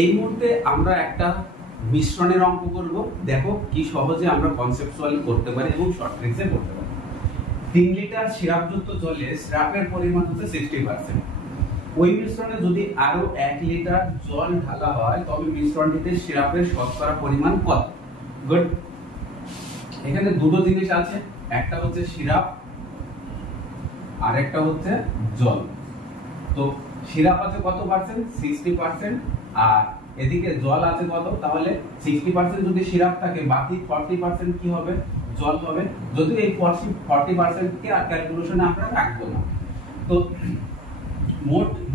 এই মুহূর্তে আমরা একটা মিশ্রণের অঙ্ক করব। দেখো কি সহজে আমরা কনসেপচুয়ালি করতে পারি এবং শর্ট ট্রিক্সে করতে পারি। 3 লিটার সিরাপযুক্ত জলে সিরাপের পরিমাণ হচ্ছে 60%। ওই মিশ্রণে যদি আরো 1 লিটার জল ঢালা হয় তবে মিশ্রণটিতে সিরাপের শতকরা পরিমাণ কত? গুড। এখানে দুটো জিনিস আছে, একটা হচ্ছে সিরাপ আর একটা হচ্ছে জল। তো সিরাপ আছে কত পার্সেন্ট? 60%। আর এদিকে জল আছে কত? তাহলে 60% যদি সিরাপ থাকে বাকি 40% কি হবে? জল হবে। যদি এই 40% কে আর ক্যালকুলেশনে আমরা রাখবো না। তো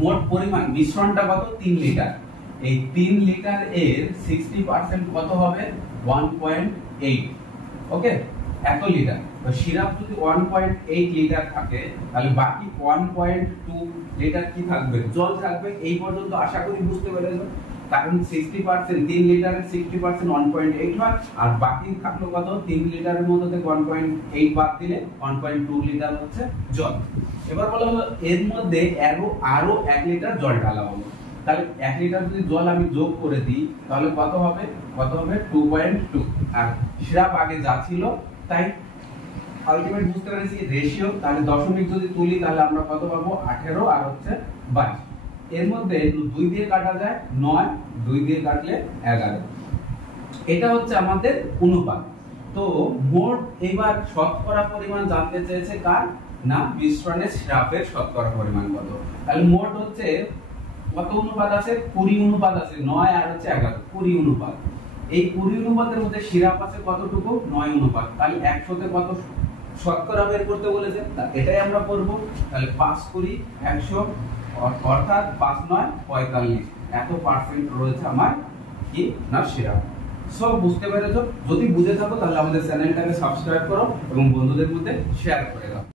মোট পরিমাণ মিশ্রণটা কত? 3 লিটার। এই 3 লিটার এর 60% কত হবে? 1.8। ওকে, এত লিটার। তো সিরাপ যদি 1.8 লিটার থাকে তাহলে বাকি 1.2 লিটার কি থাকবে? জল থাকবে। এই পর্যন্ত আশা করি বুঝতে পেরেছো। কারণ 60% 3 লিটারের 60% 1.8 হয়, আর বাকি থাকলো কত? 3 লিটারের মধ্যে থেকে 1.8 বাদ দিলে 1.2 লিটার হচ্ছে জল। এবার বলা হলো এর মধ্যে আরো 1 লিটার জল ঢালা হলো। তাহলে 1 লিটার যদি জল আমি যোগ করে দিই তাহলে কত হবে? 2.2। আর সিরাপ আগে যা ছিল তাই আলটিমেট বুঝতে পেরেছি রেশিও। তাহলে দশমিক যদি তুলি তাহলে আমরা কত পাবো? 18 আর হচ্ছে 22। এর মধ্যে 2 দিয়ে কাটা যায় 9, 2 দিয়ে কাটলে 11। এটা হচ্ছে আমাদের অনুপাত। তো মোট এবার শতকরা পরিমাণ জানতে চেয়েছে কার? না, মিশ্রণের সিরাপের শতকরা পরিমাণ কত। তাহলে মোট হচ্ছে কত অনুপাত আছে? 20 অনুপাত আছে। 9 আর হচ্ছে 11, 20 অনুপাত। এই 20 অনুপাতের মধ্যে সিরাপ আছে কতটুকু? 9 অনুপাত। তাহলে 100 তে কত শতকরা বের করতে বলেছে, এটাই আমরা করব। তাহলে 5 20 100 অর্থাৎ 5 9 45 এত পার্সেন্ট রয়েছে আমার কি না সিরাপ। সব বুঝতে পেরেছো? যদি বুঝে থাকো তাহলে আমাদের চ্যানেলটাকে সাবস্ক্রাইব করো এবং বন্ধুদের মধ্যে শেয়ার করে দাও।